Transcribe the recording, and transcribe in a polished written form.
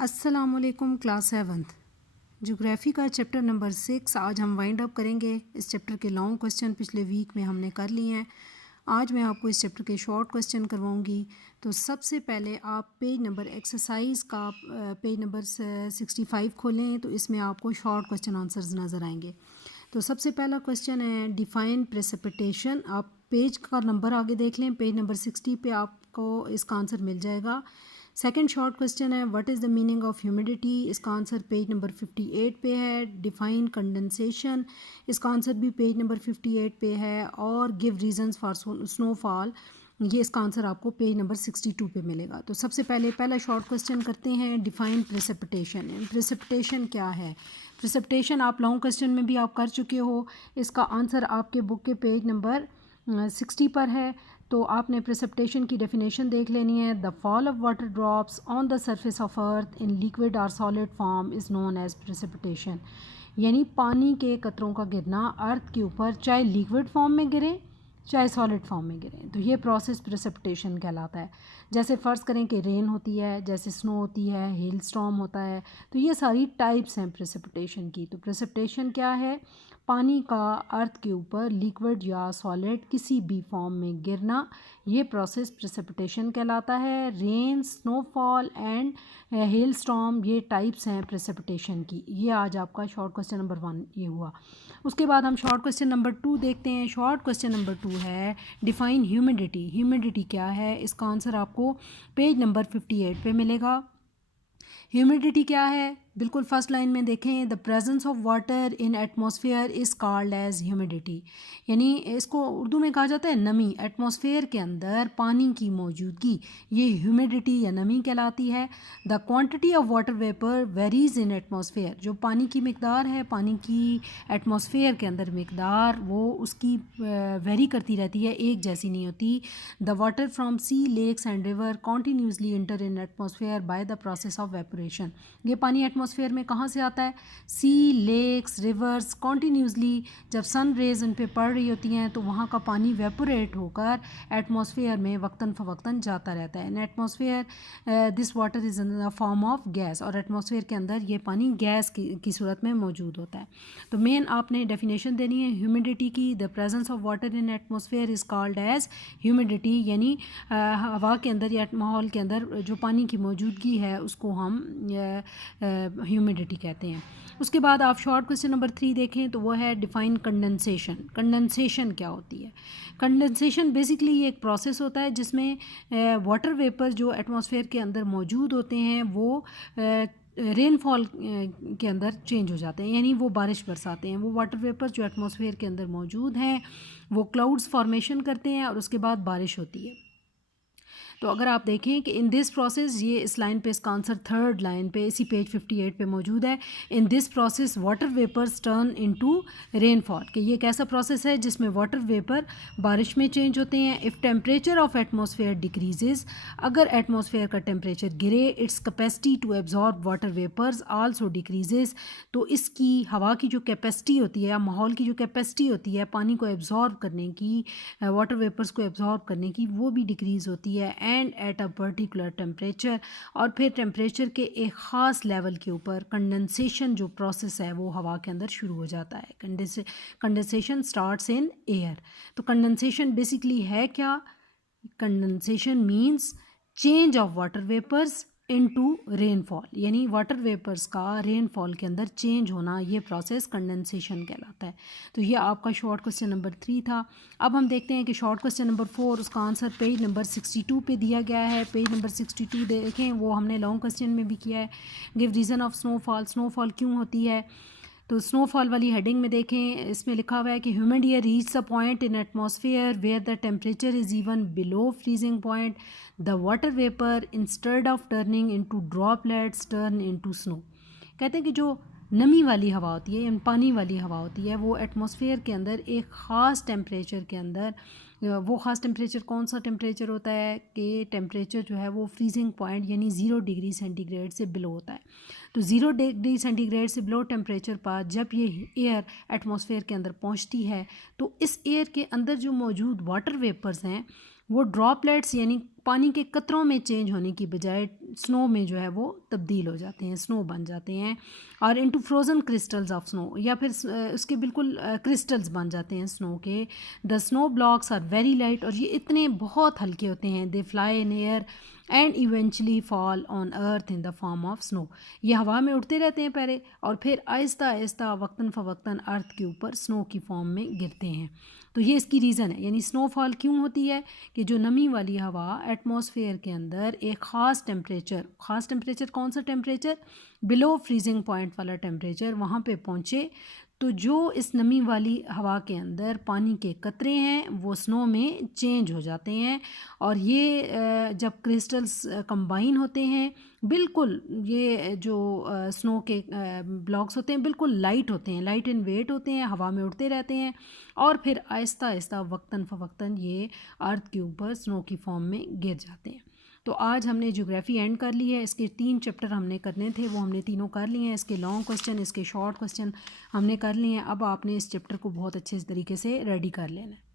अस्सलामुअलैकुम class 7th geography का chapter number 6 आज हम वाइंड अप करेंगे। इस चैप्टर के लॉन्ग क्वेश्चन पिछले वीक में हमने कर लिए हैं। आज मैं आपको इस चैप्टर के शॉर्ट क्वेश्चन करवाऊंगी। तो सबसे पहले आप पेज नंबर एक्सरसाइज का पेज नंबर 65 खोलें तो इसमें आपको शॉर्ट क्वेश्चन आंसर्स नज़र आएंगे। तो सबसे पहला क्वेश्चन है डिफ़ाइन प्रेसिपिटेशन। आप पेज का नंबर आगे देख लें, पेज नंबर 60 पे आपको इसका आंसर मिल जाएगा। सेकंड शॉर्ट क्वेश्चन है what is the meaning of humidity. इसका आंसर पेज नंबर 58 पे है। डिफ़ाइन कंडेंसेशन, इसका आंसर भी पेज नंबर 58 पे है। और गिव रीजंस फॉर स्नोफॉल, ये इसका आंसर आपको पेज नंबर 62 पे मिलेगा। तो सबसे पहले पहला शॉर्ट क्वेश्चन करते हैं, डिफ़ाइन प्रेसिपिटेशन। प्रेसिपिटेशन क्या है? प्रेसिपिटेशन आप लॉन्ग क्वेश्चन में भी आप कर चुके हो। इसका आंसर आपके बुक के पेज नंबर 60 पर है। तो आपने प्रेसिपिटेशन की डेफिनेशन देख लेनी है। The fall of water drops on the surface of earth in liquid और solid form is known as precipitation. यानी पानी के कतरों का गिरना अर्थ के ऊपर चाहे लिक्विड फॉर्म में गिरे चाहे सॉलिड फॉर्म में गिरे, तो ये प्रोसेस प्रेसिपिटेशन कहलाता है। जैसे फ़र्ज़ करें कि रेन होती है, जैसे स्नो होती है, हेल स्टॉर्म होता है, तो ये सारी टाइप्स हैं प्रेसिपिटेशन की। तो प्रेसिपिटेशन क्या है? पानी का अर्थ के ऊपर लिक्विड या सॉलिड किसी भी फॉर्म में गिरना, ये प्रोसेस प्रेसिपिटेशन कहलाता है। Rain, snowfall and hell storm, ये टाइप्स हैं प्रेसिपिटेशन की। ये आज आपका शॉर्ट क्वेश्चन नंबर 1 ये हुआ। उसके बाद हम शॉर्ट क्वेश्चन नंबर 2 देखते हैं। शॉर्ट क्वेश्चन नंबर 2 है डिफ़ाइन ह्यूमिडिटी। ह्यूमिडिटी क्या है? इसका आंसर आपको पेज नंबर 58 पे मिलेगा। ह्यूमिडिटी क्या है? बिल्कुल फर्स्ट लाइन में देखें, the presence of water in atmosphere is called as humidity. यानी इसको उर्दू में कहा जाता है नमी। एटमॉस्फेयर के अंदर पानी की मौजूदगी, ये ह्यूमिडिटी या नमी कहलाती है। The quantity of water vapour varies in atmosphere. जो पानी की मिकदार है, पानी की एटमॉस्फेयर के अंदर मिकदार, वो उसकी वेरी करती रहती है, एक जैसी नहीं होती। The water from sea, lakes and river continuously enter in atmosphere by the process of vaporation. ये पानी एटमॉस्फेयर में कहाँ से आता है? सी, लेक्स, रिवर्स कॉन्टीन्यूसली जब सन रेज उन पे पड़ रही होती हैं तो वहाँ का पानी वेपोरेट होकर एटमॉस्फेयर में वक्तन फ़वक्तन जाता रहता है। इन atmosphere this water is in the form of gas. और एटमॉस्फेयर के अंदर ये पानी गैस की सूरत में मौजूद होता है। तो मेन आपने डेफिनेशन देनी है ह्यूमिडिटी की। The presence of water in atmosphere is called as humidity. यानी हवा के अंदर या माहौल के अंदर जो पानी की मौजूदगी है उसको हम ह्यूमिडिटी कहते हैं। उसके बाद आप शॉर्ट क्वेश्चन नंबर 3 देखें तो वो है डिफ़ाइन कंडेंसेशन। कंडेंसेशन क्या होती है? कंडेंसेशन बेसिकली ये एक प्रोसेस होता है जिसमें वाटर वेपर जो एटमॉस्फेयर के अंदर मौजूद होते हैं वो रेनफॉल के अंदर चेंज हो जाते हैं, यानी वो बारिश बरसाते हैं। वो वाटर वेपर जो एटमॉस्फेयर के अंदर मौजूद हैं वो क्लाउड्स फॉर्मेशन करते हैं और उसके बाद बारिश होती है। तो अगर आप देखें कि इन दिस प्रोसेस, ये इस लाइन पे इसका आंसर थर्ड लाइन पे इसी पेज 58 पे मौजूद है। In this process water vapours turn into rainfall, कि ये एक ऐसा प्रोसेस है जिसमें वाटर वेपर बारिश में चेंज होते हैं। If temperature of atmosphere decreases, अगर एटमॉस्फेयर का टेम्परेचर गिरे, its capacity to absorb water vapours also decreases. तो इसकी हवा की जो कैपेसिटी होती है या माहौल की जो कैपेसिटी होती है पानी को एब्जॉर्ब करने की, वाटर वेपर्स को एब्जॉर्ब करने की, वो भी डिक्रीज़ होती है। And at a particular temperature, और फिर टेम्परेचर के एक ख़ास लेवल के ऊपर कंडेंसेशन जो प्रोसेस है वो हवा के अंदर शुरू हो जाता है। Condensation starts in air. तो कंडेंसेशन बेसिकली है क्या? Condensation means change of water vapours into rainfall, यानी वाटर वेपर्स का रेनफॉल के अंदर चेंज होना, ये प्रोसेस कंडेंसेशन कहलाता है। तो ये आपका शॉर्ट क्वेश्चन नंबर 3 था। अब हम देखते हैं कि शॉर्ट क्वेश्चन नंबर 4, उसका आंसर पेज नंबर 62 पे दिया गया है। पेज नंबर 62 देखें, वो हमने लॉन्ग क्वेश्चन में भी किया है। Give reason of snowfall. Snowfall क्यों होती है? तो स्नोफॉल वाली हेडिंग में देखें, इसमें लिखा हुआ है कि humid air reach the point in atmosphere where the temperature is even below freezing point, the water vapour instead of turning into droplets turn into snow. कहते हैं कि जो नमी वाली हवा होती है या पानी वाली हवा होती है वो एटमॉस्फेयर के अंदर एक ख़ास टेम्परेचर के अंदर, वो ख़ास टेम्परेचर कौन सा टेम्परेचर होता है कि टेम्परेचर जो है वो फ्रीजिंग पॉइंट यानी 0 डिग्री सेंटीग्रेड से बिलो होता है। तो 0 डिग्री सेंटीग्रेड से बिलो टेम्परेचर पर जब ये एयर एटमॉस्फेयर के अंदर पहुंचती है तो इस एयर के अंदर जो मौजूद वाटर वेपर्स हैं वो ड्रॉपलेट्स यानी पानी के कतरों में चेंज होने की बजाय स्नो में जो है वो तब्दील हो जाते हैं, स्नो बन जाते हैं और into frozen crystals of snow, या फिर उसके बिल्कुल क्रिस्टल्स बन जाते हैं स्नो के। The snow blocks are very light, और ये इतने बहुत हल्के होते हैं। They fly in air and eventually fall on earth in the form of snow. ये हवा में उड़ते रहते हैं पहले, और फिर आहिस्ता आहिस्ता वक्तन फ़वक्तन अर्थ के ऊपर स्नो की फॉर्म में गिरते हैं। तो ये इसकी रीज़न है, यानी स्नोफॉल क्यों होती है कि जो नमी वाली हवा एटमॉस्फेयर के अंदर एक ख़ास टेम्परेचर कौन सा टेम्परेचर, बिलो फ्रीजिंग पॉइंट वाला टेम्परेचर, वहाँ पे पहुँचे तो जो इस नमी वाली हवा के अंदर पानी के कतरे हैं वो स्नो में चेंज हो जाते हैं। और ये जब क्रिस्टल्स कंबाइन होते हैं, बिल्कुल ये जो स्नो के ब्लॉक्स होते हैं बिल्कुल लाइट होते हैं, लाइट इन वेट होते हैं, हवा में उड़ते रहते हैं, और फिर आहिस्ता आहिस्ता वक्तन फ़वक्तन ये अर्थ के ऊपर स्नो की फॉर्म में गिर जाते हैं। तो आज हमने ज्योग्राफी एंड कर ली है। इसके 3 चैप्टर हमने करने थे, वो हमने तीनों कर लिए हैं। इसके लॉन्ग क्वेश्चन, इसके शॉर्ट क्वेश्चन हमने कर लिए हैं। अब आपने इस चैप्टर को बहुत अच्छे तरीके से रेडी कर लेना है।